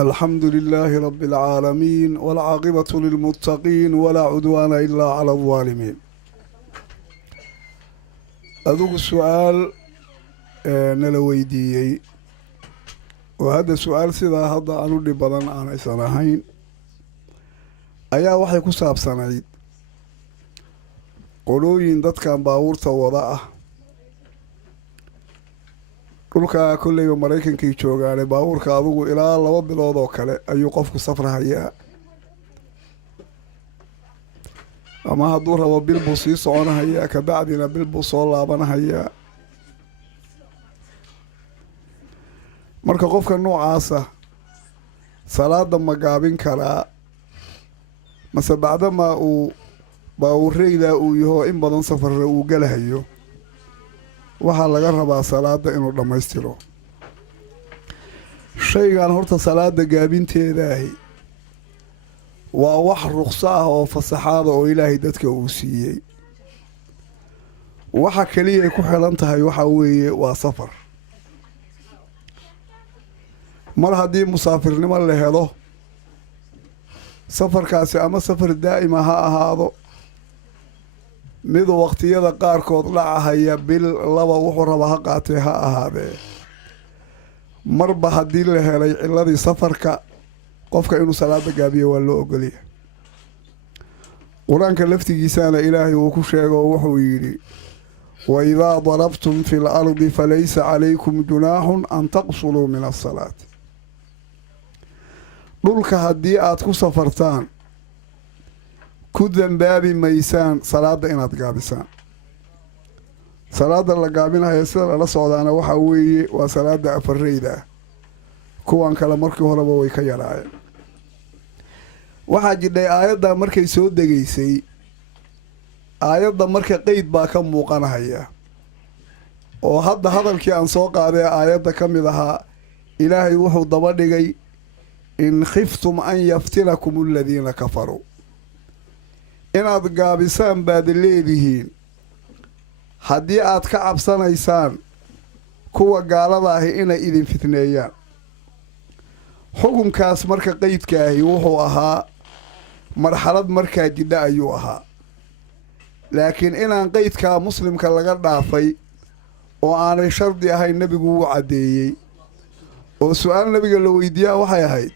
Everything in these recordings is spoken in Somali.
الحمد لله رب العالمين والعاقبة للمتقين ولا عدوان إلا على الظالمين. أذوق السؤال نلويديي وهذا السؤال سيدا هذا أنو اللي بدن أنا سنهين أيا وحي كساب سنعيد قولوين داد كان باورتا وضعه dhulka kulleyba maraykankii joogaane baabuurka adugu ilaa 2 bilood oo kale ayuu qofku safrahayaa ama hadduu rabo bil buu sii soconahayaa kabacdina bil buu soo laabanahayaa marka qofka noocaasa salaada ma gaabin karaa mase bacdama uu baabuureyda uu yaho in badan safarra uu galahayo waxaa laga rabaa salaada inuu dhammaystiro shaygan horta salaada gaabinteedaahi waa wax ruqso ah oo fasaxaada oo ilaahay dadka uu siiyey waxa kaliya ay ku xiran tahay waxa weeye waa safar mar haddii musaafirnimo la helo safarkaasi ama safar daa'ima ha ahaado mid waqtiyada qaarkood dhacahaya bil laba wuxuu raba ha qaatee ha ahaadee marba haddii la helay ciladii safarka qofka inuu salaada gaabiyo waa loo ogolyahay qur-aanka laftigiisana ilaahay uu ku sheego wuxuu yidhi waidaa darabtum fi lardi falaysa calaykum junaaxun an taqsuluu min asalaati dhulka haddii aad ku safartaan ku dambaabi maysaan salaada inaad gaabisaan salaada la gaabinayo sida lala socdaana waxaa weeye waa salaada afareyda ah kuwan kale markii horeba way ka yaraayeen waxaa jidhay aayadda markay soo degaysay aayadda marka qeyd baa ka muuqanahaya oo hadda hadalkii aan soo qaaday aayadda ka mid ahaa ilaahay wuxuu daba dhigay in khiftum an yaftinakum aladiina kafaruu inaad gaabisaan baad leedihiin haddii aad ka cabsanaysaan kuwa gaalada ahi inay idin fitneeyaan xukunkaas marka qeydkaahi wuxuu ahaa marxalad markaa jidha ayuu ahaa laakiin inaan qeydkaa muslimka laga dhaafay oo aanay shardi ahayn nebigu wuu caddeeyey oo su-aal nebiga la weydiiyaa waxay ahayd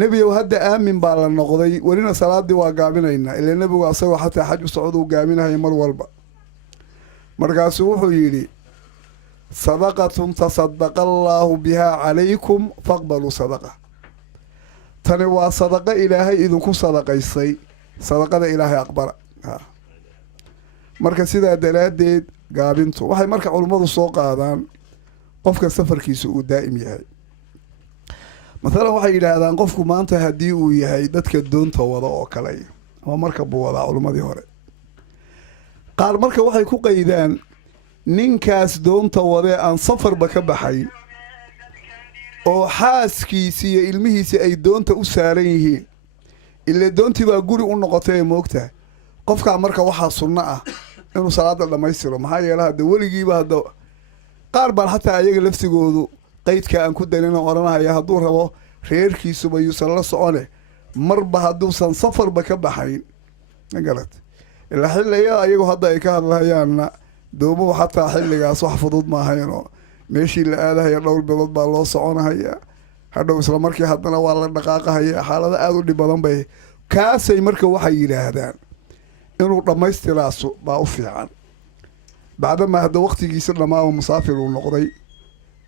nebiyow hadda aamin baa la noqday welina salaaddii waa gaabinaynaa ilaa nebigu asagoo xataa xaj u socod uu gaaminaya mar walba markaasuu wuxuu yidhi sadaqatun tasadaqa allaahu bihaa calaykum faqbaluu sadaqa tani waa sadaqa ilaahay idinku sadaqaysay sadaqada ilaahay aqbala marka sidaa daraaddeed gaabintu waxay marka culummadu soo qaadaan qofka safarkiisa uu daa'im yahay maalan waxay yidhaahdaan qofku maanta haddii uu yahay dadka doonta wada oo kale ama marka buu wadaa culummadii hore qaar marka waxay ku qaydaan ninkaas doonta wadee aan safarba ka baxayn oo xaaskiisii iyo ilmihiisii ay doonta u saaran yihiin ilaa doontii baa guri u noqotay ee moogtahay qofkaa marka waxaa sunno ah inuu salaada dhammaystiro maxaa yeele hadda weligiiba hadda qaar baan xataa ayaga laftigoodu qaydka aan ku danin oo odhanahaya hadduu rabo reerkiisuba yuusan la socone marba hadduusan safarba ka baxayn magarat ilaa xilliga ayagu hadda ay ka hadlahayaanna doomuhu xataa xilligaas wax fudud maahaynoo meeshii la aadahaya dhowr bilood baa loo soconahayaa hadhow isla markii haddana waa la dhaqaaqahayaa xaalado aada u dhib badan bay kaasay marka waxay yidhaahdaan inuu dhammaystiraasu baa u fiican bacdama hadda waqtigiisa dhammaaba musaafir uu noqday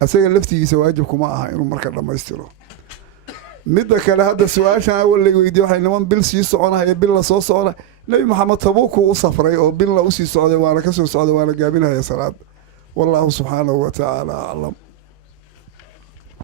asaga laftigiisa waajibkuma aha inuu marka dhammaystiro midda kale hadda su-aashan awal la weydiye waxay niman bil sii soconahaya bil la soo socona nebi maxamed tabuukuu u safray oo bilna usii socday waana ka soo socday waana gaabinahaya salaada wallaahu subxaanahu wa tacaala aclam.